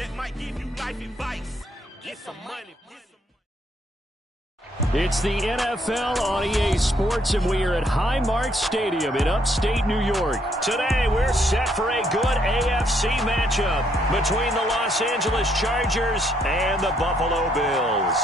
that might give you life advice. Get some money. It's the NFL on EA Sports, and we are at Highmark Stadium in upstate New York. Today, we're set for a good AFC matchup between the Los Angeles Chargers and the Buffalo Bills.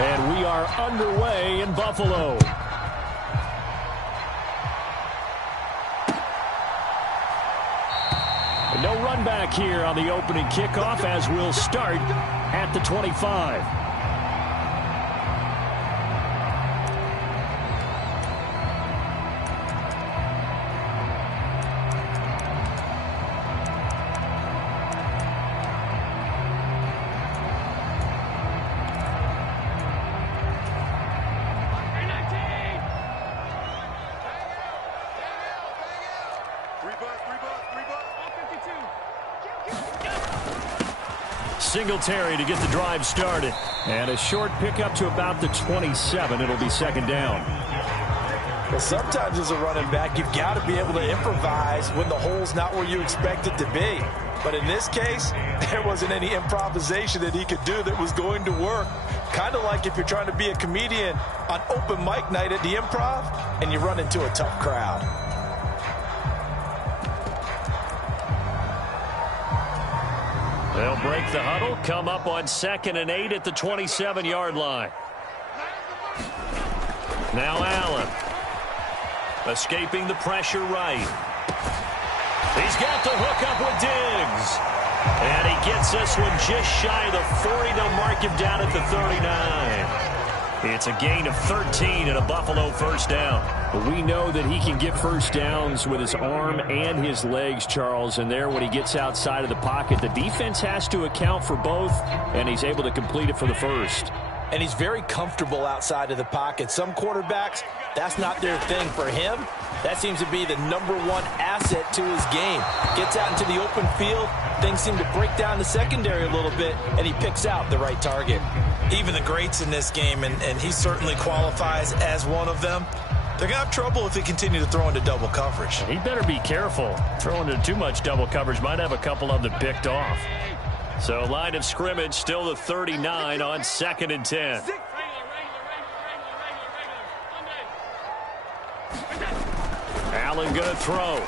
And we are underway in Buffalo. And no run back here on the opening kickoff, as we'll start at the 25. Singletary to get the drive started. And a short pickup to about the 27. It'll be second down. Well, sometimes as a running back, you've got to be able to improvise when the hole's not where you expect it to be. But in this case, there wasn't any improvisation that he could do that was going to work. Kind of like if you're trying to be a comedian on open mic night at the Improv and you run into a tough crowd. They'll break the huddle, come up on 2nd and 8 at the 27-yard line. Now Allen. Escaping the pressure right. He's got the hook up with Diggs. And he gets this one just shy of the 40. They'll mark him down at the 39. It's a gain of 13 and a Buffalo first down. But we know that he can get first downs with his arm and his legs, Charles. And there, when he gets outside of the pocket, the defense has to account for both, and he's able to complete it for the first. And he's very comfortable outside of the pocket. Some quarterbacks, that's not their thing. For him, that seems to be the #1 asset to his game. Gets out into the open field, things seem to break down the secondary a little bit, and he picks out the right target. Even the greats in this game, and he certainly qualifies as one of them, they're going to have trouble if they continue to throw into double coverage. He better be careful. Throwing into too much double coverage might have a couple of them picked off. So line of scrimmage still the 39 on 2nd and 10. Allen going to throw.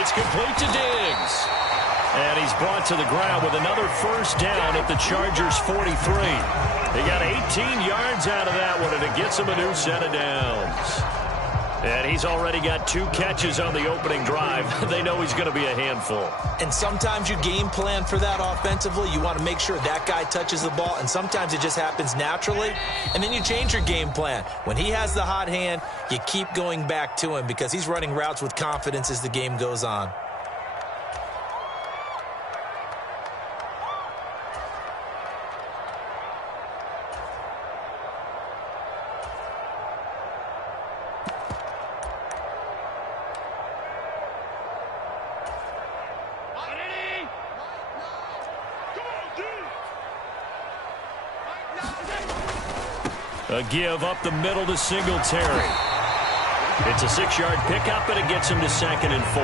It's complete to Diggs. And he's brought to the ground with another first down at the Chargers' 43. They got 18 yards out of that one, and it gets him a new set of downs. And he's already got 2 catches on the opening drive. They know he's going to be a handful. And sometimes you game plan for that offensively. You want to make sure that guy touches the ball, and sometimes it just happens naturally. And then you change your game plan. When he has the hot hand, you keep going back to him because he's running routes with confidence as the game goes on. A give up the middle to Singletary. It's a 6-yard pickup, and it gets him to 2nd and 4.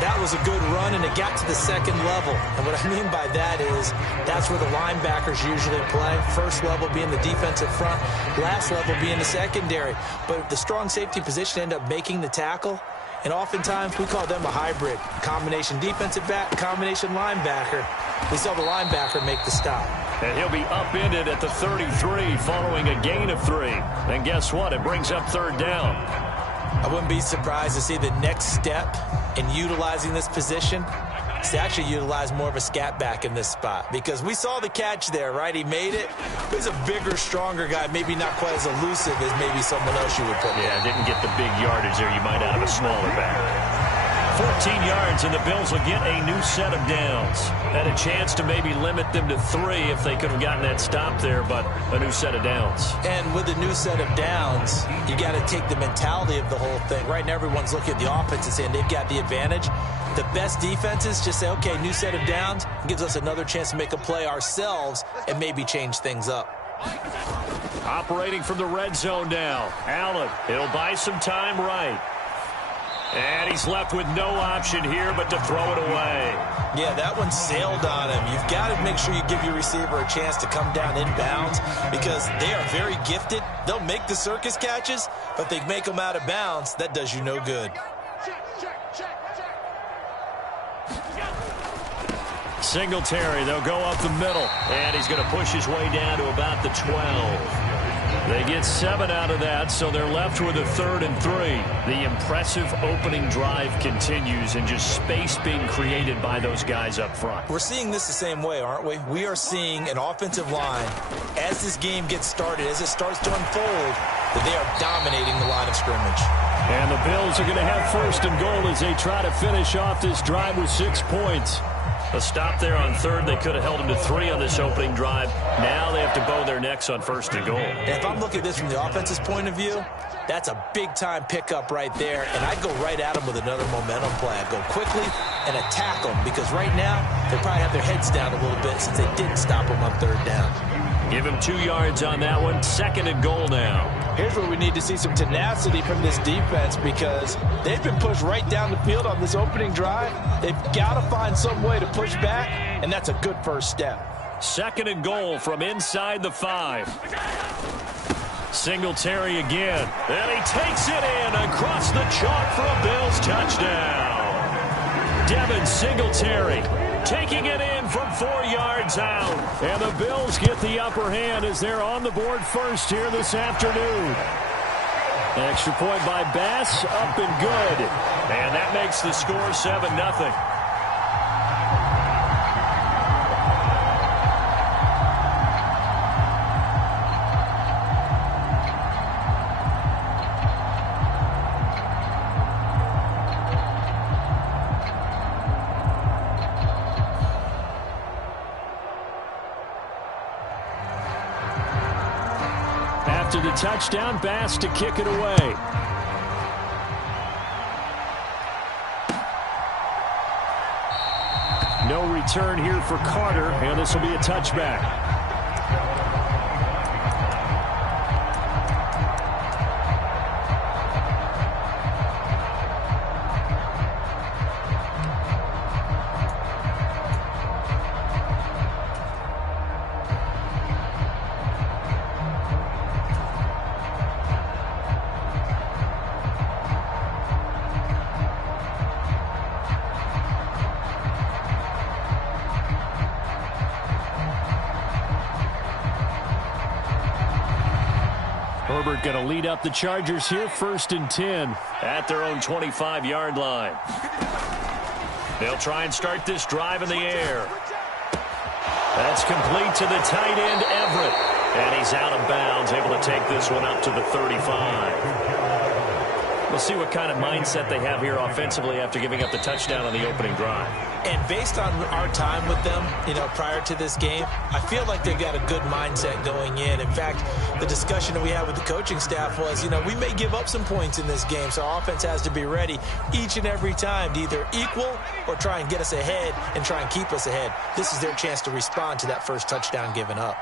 That was a good run, and it got to the second level. And what I mean by that is that's where the linebackers usually play. First level being the defensive front, last level being the secondary. But the strong safety position ended up making the tackle. And oftentimes we call them a hybrid. Combination defensive back, combination linebacker. We saw the linebacker make the stop. And he'll be upended at the 33 following a gain of 3. And guess what? It brings up 3rd down. I wouldn't be surprised to see the next step in utilizing this position is to actually utilize more of a scat back in this spot, because we saw the catch there, right? He made it. He's a bigger, stronger guy, maybe not quite as elusive as maybe someone else you would put. Yeah, didn't get the big yardage there you might out of a smaller back. 14 yards, and the Bills will get a new set of downs. Had a chance to maybe limit them to 3 if they could have gotten that stop there, but a new set of downs. And with a new set of downs, you got to take the mentality of the whole thing. Right now, everyone's looking at the offense and saying they've got the advantage. The best defenses just say, okay, new set of downs, gives us another chance to make a play ourselves and maybe change things up. Operating from the red zone now. Allen, he'll buy some time right. And he's left with no option here but to throw it away. Yeah, that one sailed on him. You've got to make sure you give your receiver a chance to come down inbounds, because they are very gifted. They'll make the circus catches, but they make them out of bounds. That does you no good. Singletary, they'll go up the middle, and he's going to push his way down to about the 12. They get 7 out of that, so they're left with a 3rd and 3. The impressive opening drive continues, and just space being created by those guys up front. We're seeing this the same way, aren't we? We are seeing an offensive line, as this game gets started, as it starts to unfold, that they are dominating the line of scrimmage. And the Bills are going to have 1st and goal as they try to finish off this drive with 6 points. A stop there on 3rd. They could have held them to 3 on this opening drive. Now they have to bow their necks on 1st and goal. And if I'm looking at this from the offense's point of view, that's a big-time pickup right there. And I'd go right at them with another momentum play. I'd go quickly and attack them, because right now they probably have their heads down a little bit since they didn't stop them on 3rd down. Give him 2 yards on that one. 2nd and goal now. Here's where we need to see some tenacity from this defense, because they've been pushed right down the field on this opening drive. They've got to find some way to push back, and that's a good first step. 2nd and goal from inside the 5. Singletary again. And he takes it in across the chalk for a Bills touchdown. Devin Singletary taking it in from 4 yards out. And the Bills get the upper hand as they're on the board first here this afternoon. Extra point by Bass, up and good. And that makes the score 7-0. After the touchdown, Bass to kick it away. No return here for Carter, and this will be a touchback. Herbert going to lead up the Chargers here, 1st and 10 at their own 25-yard line. They'll try and start this drive in the air. That's complete to the tight end, Everett. And he's out of bounds, able to take this one up to the 35. We'll see what kind of mindset they have here offensively after giving up the touchdown on the opening drive. And based on our time with them, prior to this game, I feel like they've got a good mindset going in. In fact, the discussion that we had with the coaching staff was, we may give up some points in this game, so our offense has to be ready each and every time to either equal or try and get us ahead and try and keep us ahead. This is their chance to respond to that first touchdown given up.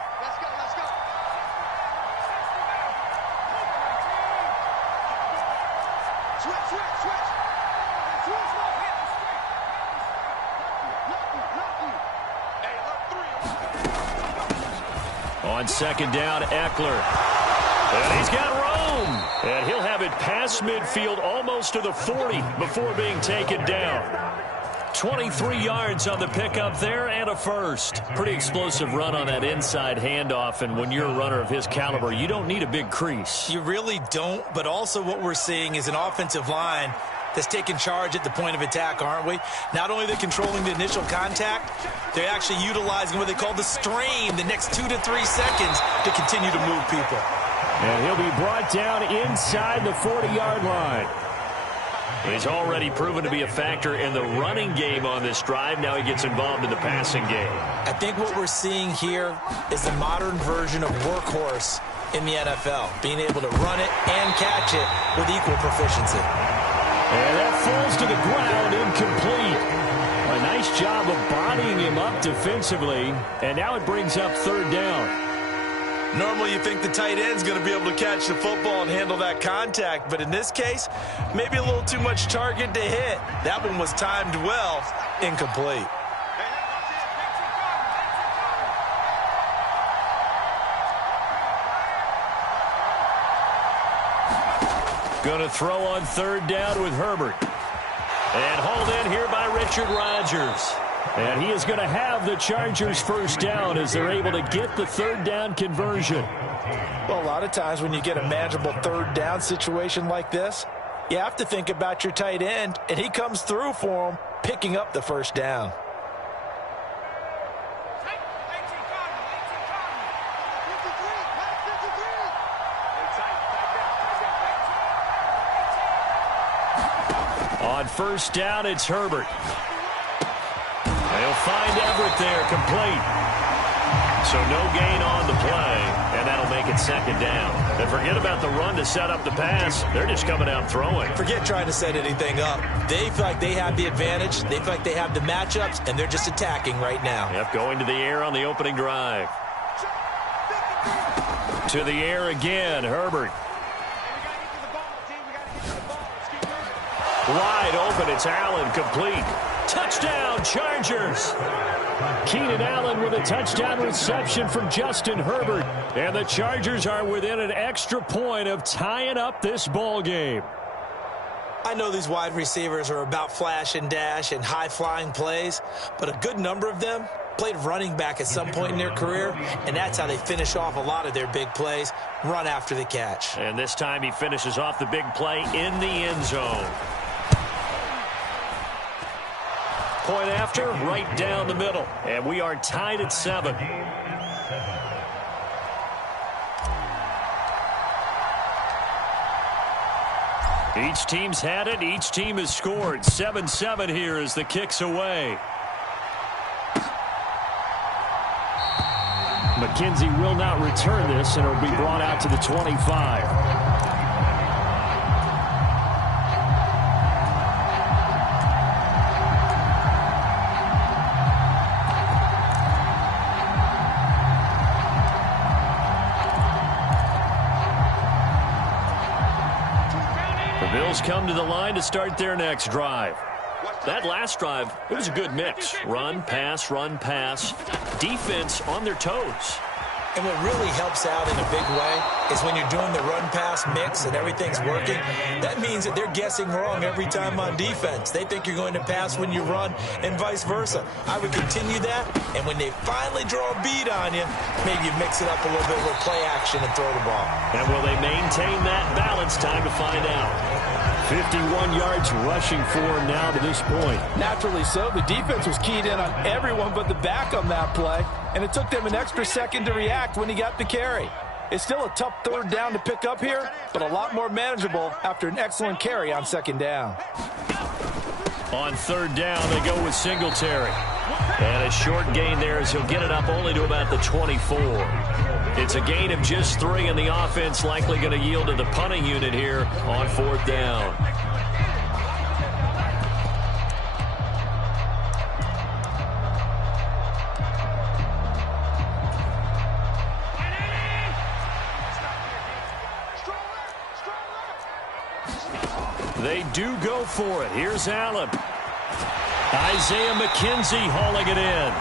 On 2nd down, Eckler. And he's got room. And he'll have it past midfield almost to the 40 before being taken down. 23 yards on the pickup there and a first. Pretty explosive run on that inside handoff, and when you're a runner of his caliber, you don't need a big crease. You really don't, but also what we're seeing is an offensive line that's taking charge at the point of attack, aren't we? Not only are they controlling the initial contact, they're actually utilizing what they call the strain the next 2 to 3 seconds to continue to move people. And he'll be brought down inside the 40-yard line. He's already proven to be a factor in the running game on this drive. Now he gets involved in the passing game. I think what we're seeing here is the modern version of workhorse in the NFL, being able to run it and catch it with equal proficiency. And that falls to the ground, incomplete. A nice job of bodying him up defensively, and now it brings up third down. Normally you think the tight end's going to be able to catch the football and handle that contact, but in this case, maybe a little too much target to hit. That one was timed well, incomplete. Going to throw on third down with Herbert. And hauled in here by Richard Rodgers. And he is going to have the Chargers first down as they're able to get the third down conversion. Well, a lot of times when you get a manageable third down situation like this, you have to think about your tight end, and he comes through for him, picking up the first down. On first down, it's Herbert. They'll find Everett there, complete. So no gain on the play, and that'll make it second down. And forget about the run to set up the pass. They're just coming out throwing. Forget trying to set anything up. They feel like they have the advantage. They feel like they have the matchups, and they're just attacking right now. Yep, going to the air on the opening drive. To the air again, Herbert. Wide open, it's Allen, complete. Touchdown, Chargers. Keenan Allen with a touchdown reception from Justin Herbert. And the Chargers are within an extra point of tying up this ball game. I know these wide receivers are about flash and dash and high-flying plays, but a good number of them played running back at some point in their career, and that's how they finish off a lot of their big plays, run after the catch. And this time he finishes off the big play in the end zone. Point after, right down the middle. And we are tied at 7. Each team's had it. Each team has scored. 7-7 here as the kick's away. McKenzie will not return this, and it will be brought out to the 25. Bills come to the line to start their next drive. That last drive, it was a good mix. Run, pass, defense on their toes. And what really helps out in a big way is when you're doing the run-pass mix and everything's working, that means that they're guessing wrong every time on defense. They think you're going to pass when you run and vice versa. I would continue that, and when they finally draw a bead on you, maybe you mix it up a little bit with play action and throw the ball. And will they maintain that balance? Time to find out. 51 yards rushing for him now to this point. Naturally so. The defense was keyed in on everyone but the back on that play, and it took them an extra second to react when he got the carry. It's still a tough third down to pick up here, but a lot more manageable after an excellent carry on second down. On third down, they go with Singletary. And a short gain there as he'll get it up only to about the 24. It's a gain of just 3, and the offense likely going to yield to the punting unit here on fourth down. They do go for it. Here's Allen. Isaiah McKenzie hauling it in.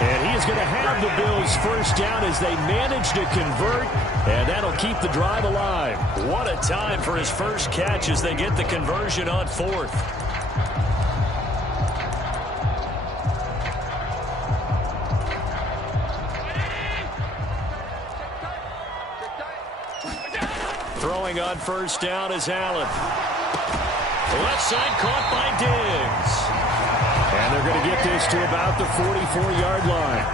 And he is going to have the Bills first down as they manage to convert, and that'll keep the drive alive. What a time for his first catch as they get the conversion on fourth. Throwing on first down is Allen. Left side caught by Diggs. And they're going to get this to about the 44-yard line.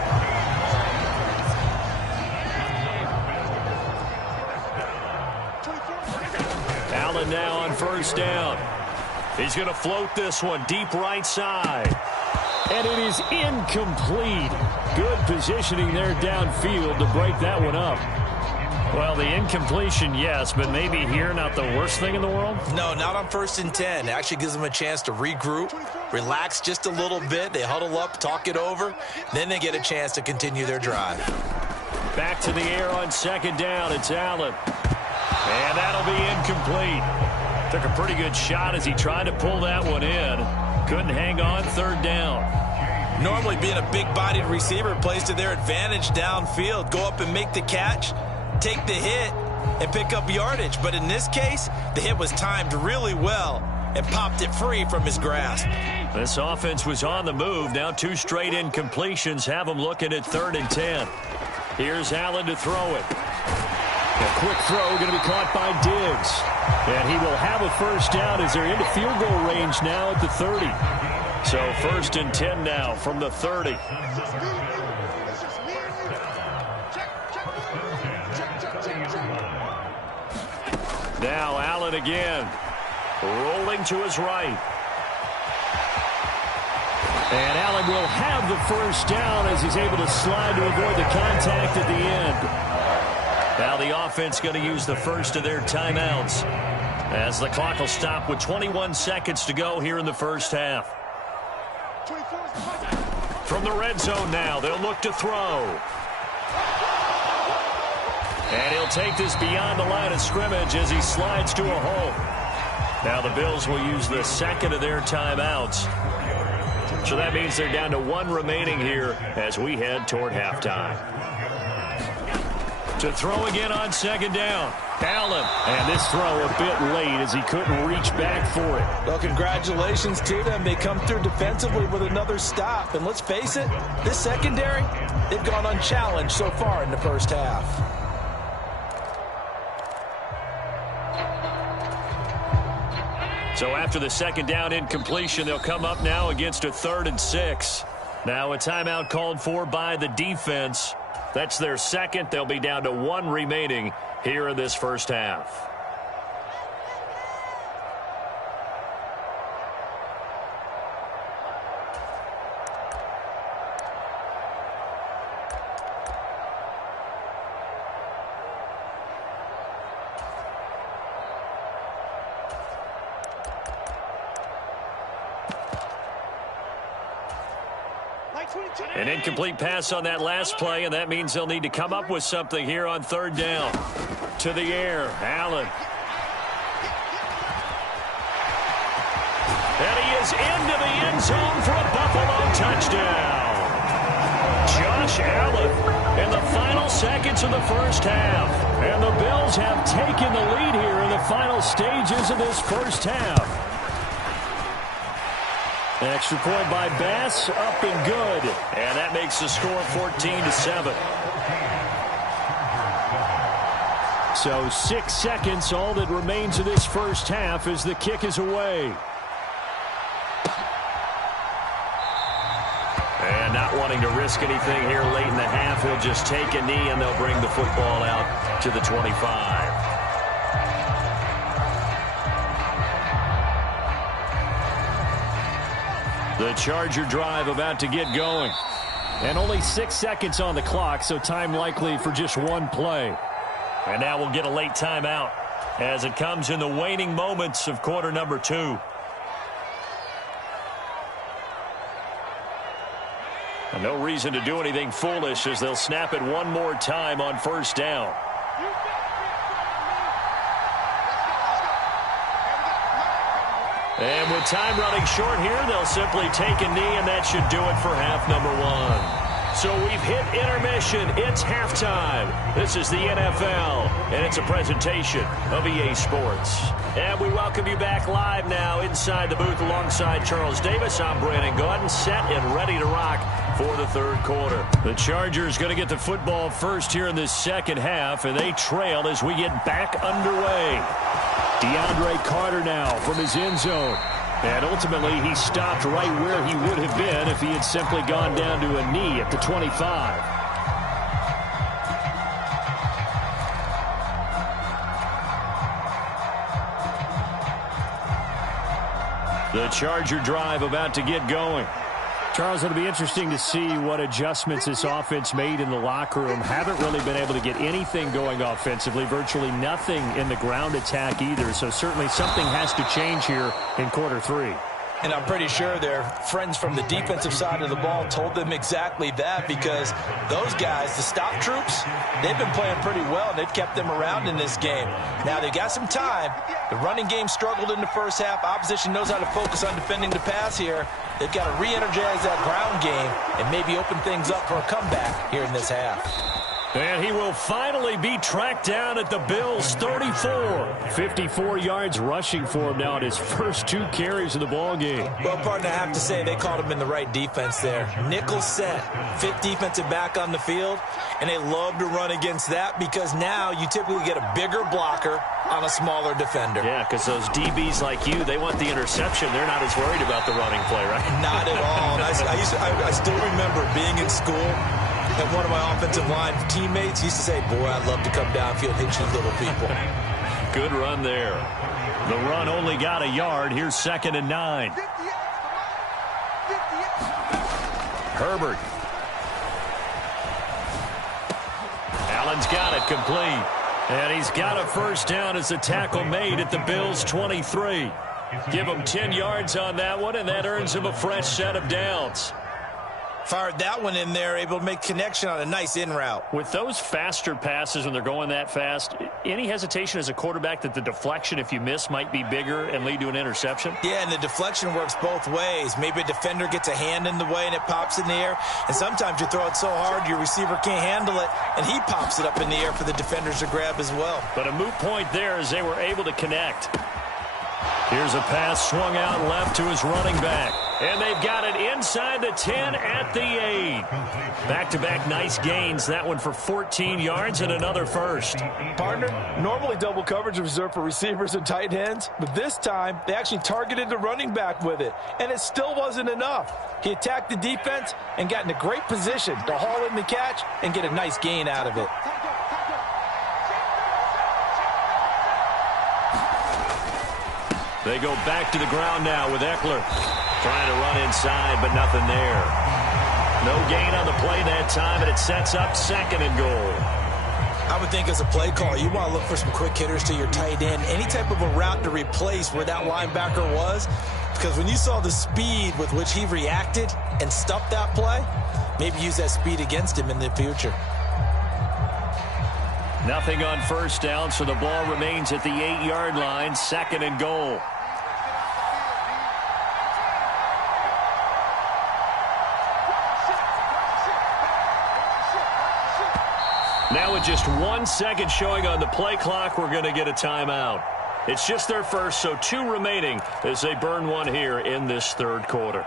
Allen now on first down. He's going to float this one deep right side. And it is incomplete. Good positioning there downfield to break that one up. Well, the incompletion, yes, but maybe here not the worst thing in the world? No, not on 1st and 10. It actually gives them a chance to regroup, relax just a little bit. They huddle up, talk it over. Then they get a chance to continue their drive. Back to the air on 2nd down. It's Allen. And that'll be incomplete. Took a pretty good shot as he tried to pull that one in. Couldn't hang on 3rd down. Normally being a big-bodied receiver plays to their advantage downfield. Go up and make the catch, take the hit, and pick up yardage. But in this case, the hit was timed really well and popped it free from his grasp. This offense was on the move. Now 2 straight incompletions have them looking at 3rd and 10. Here's Allen to throw it. A quick throw going to be caught by Diggs. And he will have a first down as they're into field goal range now at the 30. So 1st and 10 now from the 30. Now Allen again. Rolling to his right. And Allen will have the first down as he's able to slide to avoid the contact at the end. Now the offense going to use the first of their timeouts as the clock will stop with 21 seconds to go here in the first half. From the red zone now, they'll look to throw. And he'll take this beyond the line of scrimmage as he slides to a hole. Now the Bills will use the second of their timeouts. So that means they're down to 1 remaining here as we head toward halftime. To throw again on 2nd down. Allen. And this throw a bit late as he couldn't reach back for it. Well, congratulations to them. They come through defensively with another stop. And let's face it, this secondary, they've gone unchallenged so far in the first half. So after the 2nd down incompletion, they'll come up now against a 3rd and 6. Now a timeout called for by the defense. That's their second. They'll be down to 1 remaining here in this first half. An incomplete pass on that last play, and that means they'll need to come up with something here on 3rd down. To the air, Allen. And he is into the end zone for a Buffalo touchdown. Josh Allen in the final seconds of the first half. And the Bills have taken the lead here in the final stages of this first half. An extra point by Bass, up and good. And that makes the score 14-7. So 6 seconds, all that remains of this first half as the kick is away. And not wanting to risk anything here late in the half, he'll just take a knee and they'll bring the football out to the 25. The Charger drive about to get going. And only 6 seconds on the clock, so time likely for just 1 play. And now we'll get a late timeout as it comes in the waning moments of quarter number 2. And no reason to do anything foolish as they'll snap it one more time on 1st down. And with time running short here, they'll simply take a knee, and that should do it for half number 1. So we've hit intermission. It's halftime. This is the NFL, and it's a presentation of EA Sports. And we welcome you back live now inside the booth alongside Charles Davis. I'm Brandon Gaudin, set and ready to rock for the third quarter. The Chargers going to get the football first here in this second half, and they trail as we get back underway. DeAndre Carter now from his end zone. And ultimately, he stopped right where he would have been if he had simply gone down to a knee at the 25. The Charger drive about to get going. Charles, it'll be interesting to see what adjustments this offense made in the locker room. Haven't really been able to get anything going offensively, virtually nothing in the ground attack either. So certainly something has to change here in quarter three. And I'm pretty sure their friends from the defensive side of the ball told them exactly that, because those guys, the stop troops, they've been playing pretty well, and they've kept them around in this game. Now, they got some time. The running game struggled in the first half. Opposition knows how to focus on defending the pass here. They've got to re-energize that ground game and maybe open things up for a comeback here in this half. And he will finally be tracked down at the Bills' 34. 54 yards rushing for him now in his first 2 carries of the ball game. Well, partner, I have to say they called him in the right defense there. Nickel set, fit defensive back on the field, and they love to run against that because now you typically get a bigger blocker on a smaller defender. Yeah, because those DBs like you, they want the interception. They're not as worried about the running play, right? Not at all. And I still remember being in school, and one of my offensive line teammates used to say, boy, I'd love to come downfield and hit you little people. Good run there. The run only got a yard. Here's 2nd and 9. Herbert. Allen's got it complete. And he's got a first down as the tackle made at the Bills' 23. Give him 10 yards on that one, and that earns him a fresh set of downs. Fired that one in there, able to make connection on a nice in route. With those faster passes when they're going that fast, any hesitation as a quarterback that the deflection, if you miss, might be bigger and lead to an interception? Yeah, and the deflection works both ways. Maybe a defender gets a hand in the way and it pops in the air, and sometimes you throw it so hard your receiver can't handle it, and he pops it up in the air for the defenders to grab as well. But a moot point there as they were able to connect. Here's a pass swung out left to his running back. And they've got it inside the 10 at the 8. Back-to-back nice gains. That one for 14 yards and another first. Partner, normally double coverage is reserved for receivers and tight ends, but this time they actually targeted the running back with it, and it still wasn't enough. He attacked the defense and got in a great position to haul in the catch and get a nice gain out of it. They go back to the ground now with Eckler. Trying to run inside, but nothing there. No gain on the play that time, and it sets up 2nd and goal. I would think as a play caller, you want to look for some quick hitters to your tight end. Any type of a route to replace where that linebacker was. Because when you saw the speed with which he reacted and stuffed that play, maybe use that speed against him in the future. Nothing on first down, so the ball remains at the 8-yard line, 2nd and goal. Now with just 1 second showing on the play clock, we're going to get a timeout. It's just their first, so 2 remaining as they burn one here in this third quarter.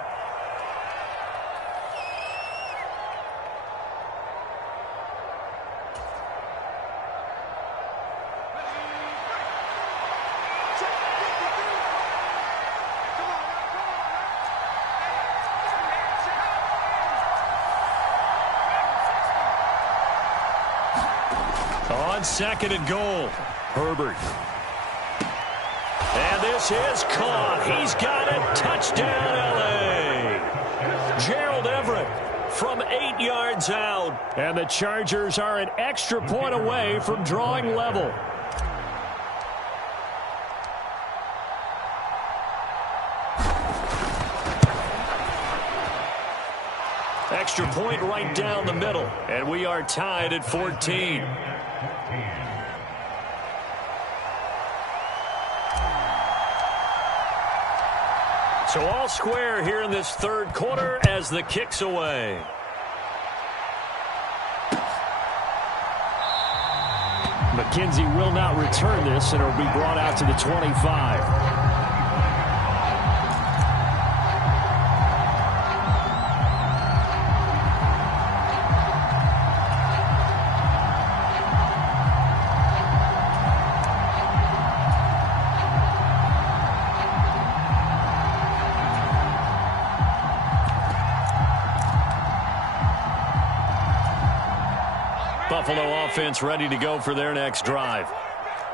On 2nd and goal, Herbert. And this is caught. He's got it. Touchdown, L.A. Gerald Everett from 8 yards out. And the Chargers are an extra point away from drawing level. Extra point right down the middle. And we are tied at 14. So all square here in this third quarter as the kick's away. McKenzie will not return this, and it'll be brought out to the 25. Buffalo offense ready to go for their next drive.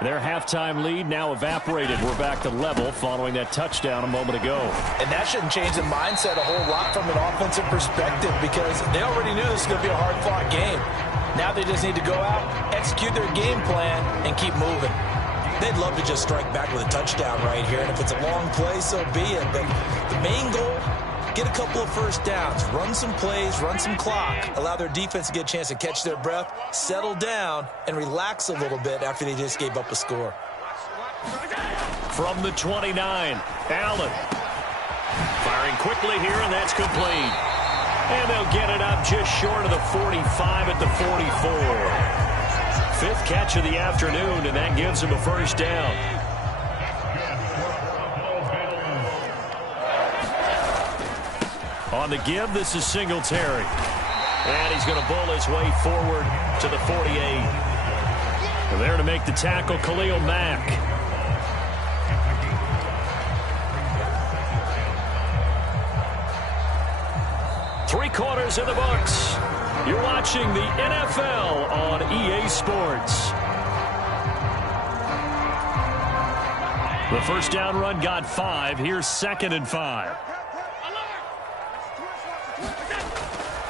Their halftime lead now evaporated. We're back to level following that touchdown a moment ago. And that shouldn't change the mindset a whole lot from an offensive perspective because they already knew this was going to be a hard-fought game. Now they just need to go out, execute their game plan, and keep moving. They'd love to just strike back with a touchdown right here, and if it's a long play, so be it. But the main goal, get a couple of first downs, run some plays, run some clock, allow their defense to get a chance to catch their breath, settle down, and relax a little bit after they just gave up a score. From the 29, Allen. Firing quickly here, and that's complete. And they'll get it up just short of the 45 at the 44. Fifth catch of the afternoon, and that gives him a first down. On the give, this is Singletary. And he's going to bowl his way forward to the 48. And there to make the tackle, Khalil Mack. Three quarters in the books. You're watching the NFL on EA Sports. The first down run got 5. Here's 2nd and 5.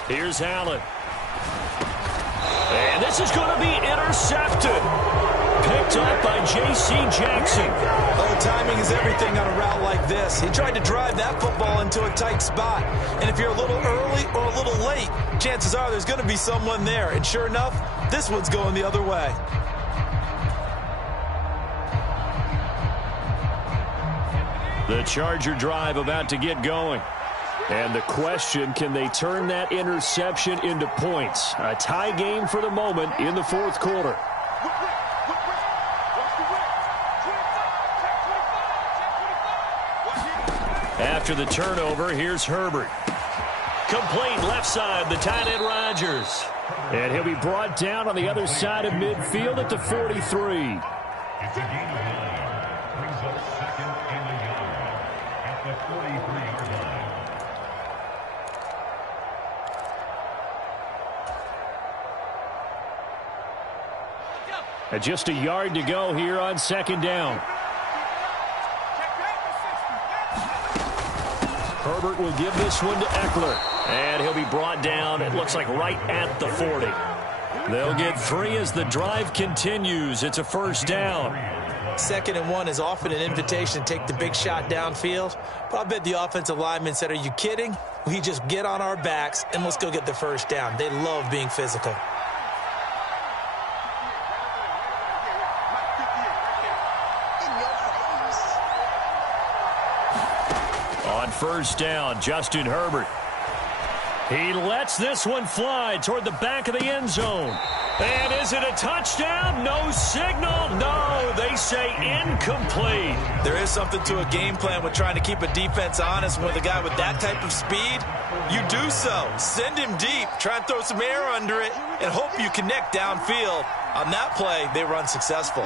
Here's Allen. And this is going to be intercepted. Picked up by J.C. Jackson. Oh, timing is everything on a route like this. He tried to drive that football into a tight spot. And if you're a little early or a little late, chances are there's going to be someone there. And sure enough, this one's going the other way. The Charger drive about to get going. And the question, can they turn that interception into points? A tie game for the moment in the fourth quarter. After the turnover, here's Herbert. Complete left side, the tight end Rodgers. And he'll be brought down on the other side of midfield at the 43. And just a yard to go here on 2nd down. Herbert will give this one to Eckler. And he'll be brought down, it looks like right at the 40. They'll get 3 as the drive continues. It's a first down. 2nd and 1 is often an invitation to take the big shot downfield. But I bet the offensive lineman said, are you kidding? We just get on our backs and let's go get the first down. They love being physical. On first down, Justin Herbert. He lets this one fly toward the back of the end zone. And is it a touchdown? No signal. No, they say incomplete. There is something to a game plan with trying to keep a defense honest. With a guy with that type of speed, you do so. Send him deep, try and throw some air under it, and hope you connect downfield. On that play, they run successful.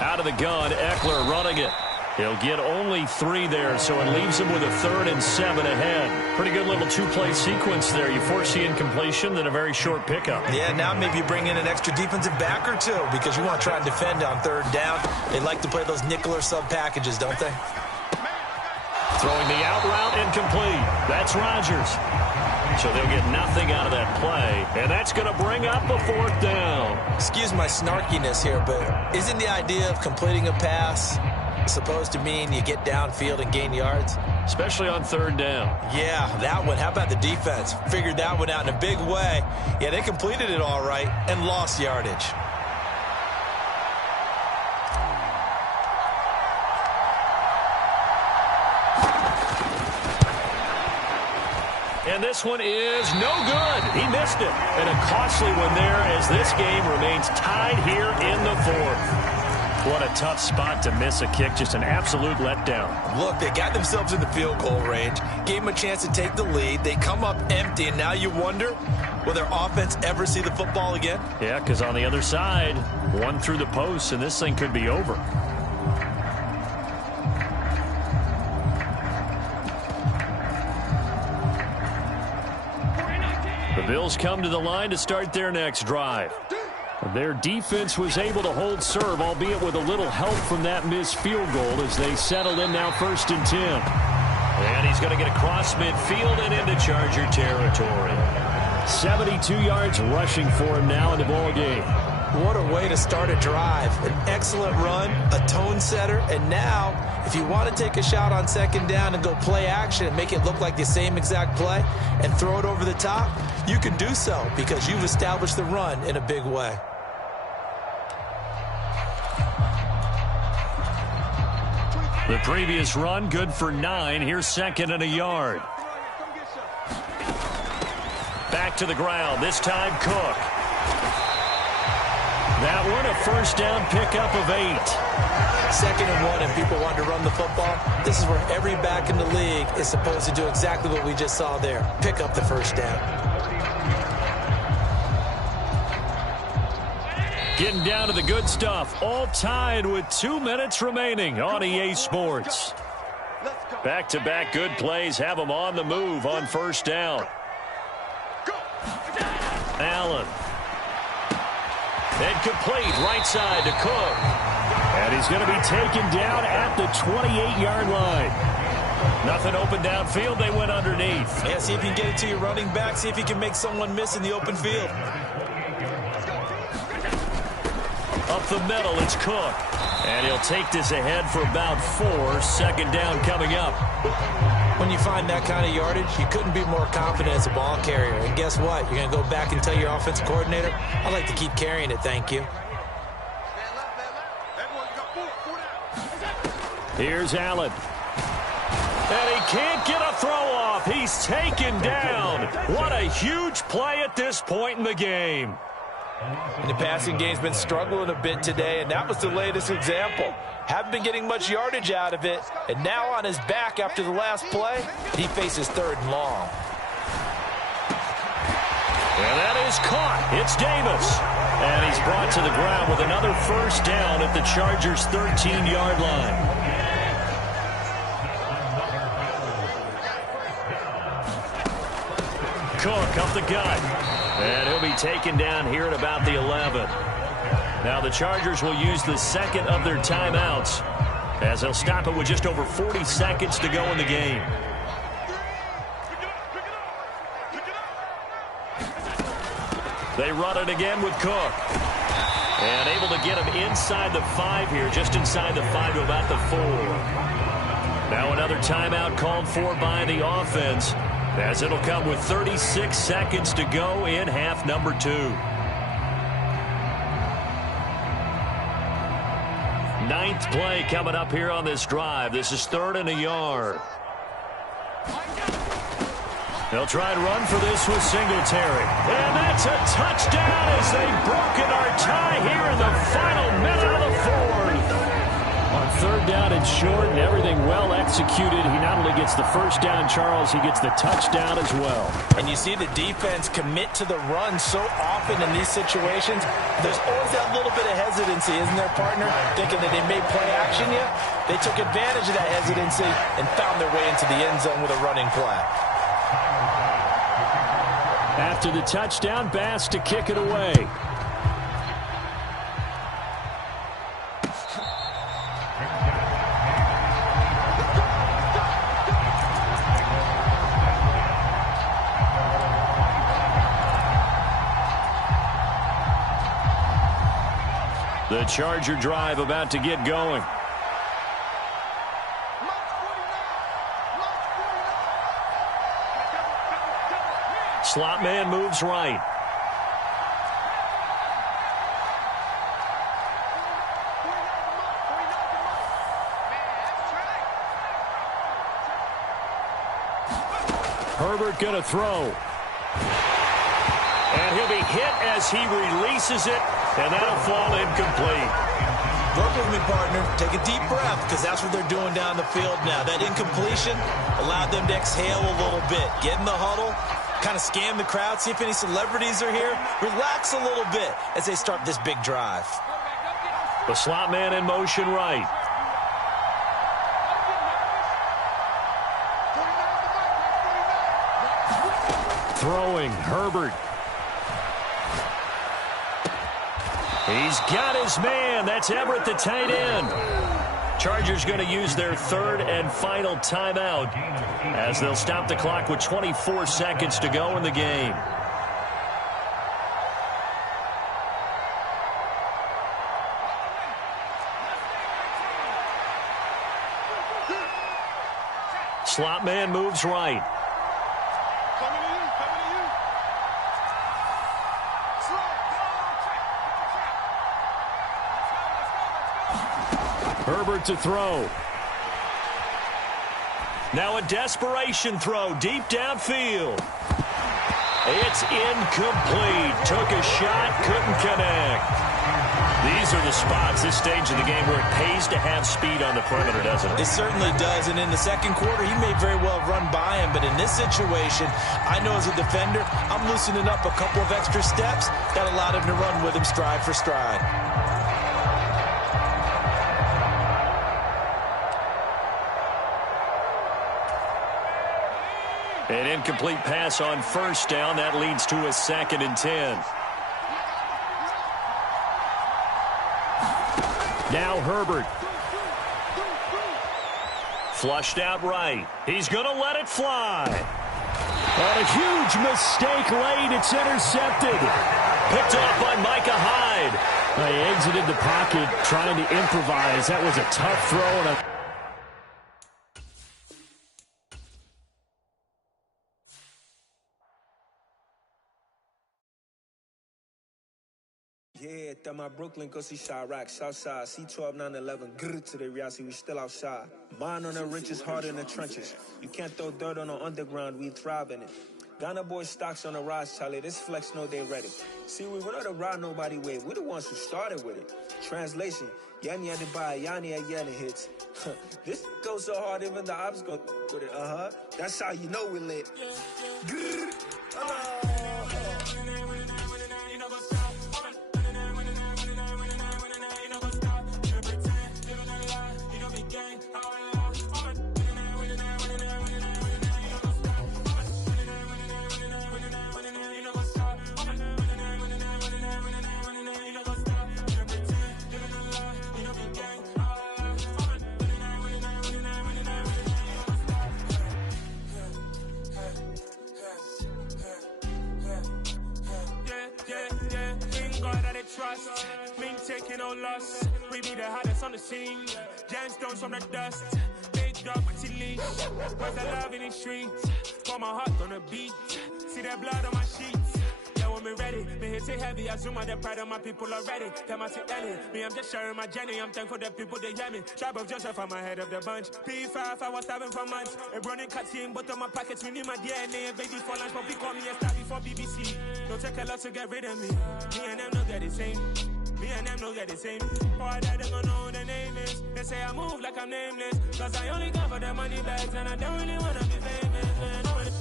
Out of the gun, Eckler running it. He'll get only 3 there, so it leaves him with a 3rd and 7 ahead. Pretty good little 2-play sequence there. You force the incompletion, then a very short pickup. Yeah, now maybe you bring in an extra defensive back or 2 because you want to try and defend on 3rd down. They like to play those nickel or sub packages, don't they? Throwing the out route incomplete. That's Rodgers. So they'll get nothing out of that play, and that's going to bring up a 4th down. Excuse my snarkiness here, but isn't the idea of completing a pass supposed to mean you get downfield and gain yards? Especially on 3rd down. Yeah, that one. How about the defense? Figured that one out in a big way. Yeah, they completed it all right and lost yardage. And this one is no good. He missed it. And a costly one there as this game remains tied here in the 4th. What a tough spot to miss a kick. Just an absolute letdown. Look, they got themselves in the field goal range, gave them a chance to take the lead. They come up empty, and now you wonder, will their offense ever see the football again? Yeah, because on the other side, one through the post, and this thing could be over. The Bills come to the line to start their next drive. Their defense was able to hold serve, albeit with a little help from that missed field goal as they settle in now 1st and 10. And he's going to get across midfield and into Charger territory. 72 yards rushing for him now in the ball game. What a way to start a drive. An excellent run, a tone setter, and now if you want to take a shot on 2nd down and go play action and make it look like the same exact play and throw it over the top, you can do so because you've established the run in a big way. The previous run, good for 9. Here's 2nd and a yard. Back to the ground, this time Cook. That one, a 1st down pickup of 8. 2nd and 1, and people want to run the football. This is where every back in the league is supposed to do exactly what we just saw there. Pick up the 1st down. Getting down to the good stuff. All tied with 2 minutes remaining on EA Sports. Back-to-back good plays have them on the move on 1st down. Allen. Incomplete, right side to Cook. And he's going to be taken down at the 28-yard line. Nothing open downfield, they went underneath. Yeah, see if you can get it to your running back. See if you can make someone miss in the open field. Up the middle, it's Cook. And he'll take this ahead for about 4. 2nd down coming up. When you find that kind of yardage, you couldn't be more confident as a ball carrier. And guess what? You're going to go back and tell your offensive coordinator, I'd like to keep carrying it, thank you. Here's Allen. And he can't get a throw off. He's taken down. What a huge play at this point in the game. And the passing game's been struggling a bit today, and that was the latest example. Haven't been getting much yardage out of it, and now on his back after the last play, he faces 3rd and long. And that is caught. It's Davis. And he's brought to the ground with another 1st down at the Chargers' 13-yard line. Cook up the gut. And he'll be taken down here at about the 11. Now the Chargers will use the 2nd of their timeouts as they'll stop it with just over 40 seconds to go in the game. They run it again with Cook. And able to get him inside the 5 here, just inside the 5 to about the 4. Now another timeout called for by the offense, as it'll come with 36 seconds to go in half number 2. 9th play coming up here on this drive. This is 3rd and a yard. They'll try and run for this with Singletary. And that's a touchdown as they've broken our tie here in the final minute of the 4th. On 3rd down and short and everything well executed, he not only gets the 1st down, Charles, he gets the touchdown as well. And you see the defense commit to the run so often in these situations. There's always that little bit of hesitancy, isn't there, partner? Thinking that they may play action you. They took advantage of that hesitancy and found their way into the end zone with a running play. After the touchdown, Bass to kick it away. The Charger drive about to get going. Slot man moves right. Herbert going to throw. And he'll be hit as he releases it, and that'll fall incomplete. Work with me, partner. Take a deep breath, because that's what they're doing down the field now. That incompletion allowed them to exhale a little bit. Get in the huddle, kind of scan the crowd, see if any celebrities are here. Relax a little bit as they start this big drive. The slot man in motion right. Throwing, Herbert. He's got his man. That's Everett, the tight end. Chargers going to use their third and final timeout as they'll stop the clock with 24 seconds to go in the game. Slot man moves right. Herbert to throw. Now a desperation throw deep downfield. It's incomplete. Took a shot, couldn't connect. These are the spots, this stage of the game, where it pays to have speed on the perimeter, doesn't it? It certainly does, and in the second quarter, he may very well run by him, but in this situation, I know as a defender, I'm loosening up a couple of extra steps that allowed him to run with him stride for stride. An incomplete pass on first down. That leads to a 2nd and 10. Now Herbert. Flushed out right. He's going to let it fly. And a huge mistake late. It's intercepted. Picked off by Micah Hyde. He exited the pocket trying to improvise. That was a tough throw and a Yeah, that my Brooklyn, go see Chirac, Southside, C12, 911, grrr to the reality, we still outside. Mine on the riches, heart in the trenches. You can't throw dirt on the underground, we thrive in it. Ghana boys stocks on the rise, Charlie, this flex know they ready. See, we were not to ride nobody way, we the ones who started with it. Translation, Yanni had to buy, Yanni had Yanni hits. This goes so hard, even the ops go with it, That's how you know we lit. Grrr, trust, mean taking no loss. We be the hottest on the scene. Gemstones from the dust. Big dog with your leash. Where's the love in the streets? Pour my heart on the beat. See that blood on my sheets. Yeah, when we ready, me hit it heavy. I zoom out the pride of my people already. Them I say Ellie. Me, I'm just sharing my journey. I'm thankful that people they hear me. Tribe of Joseph, I'm ahead of the bunch. P5, I was starving for months. A running cutscene, but on my pockets, we need my DNA. Baby for lunch, but we call me a star before BBC. Don't take a lot to get rid of me. Me and them know that the same. Me and them know that the same. Boy, that they gonna know who the name is. They say I move like I'm nameless. Cause I only got for the money bags and I don't really wanna be famous, man.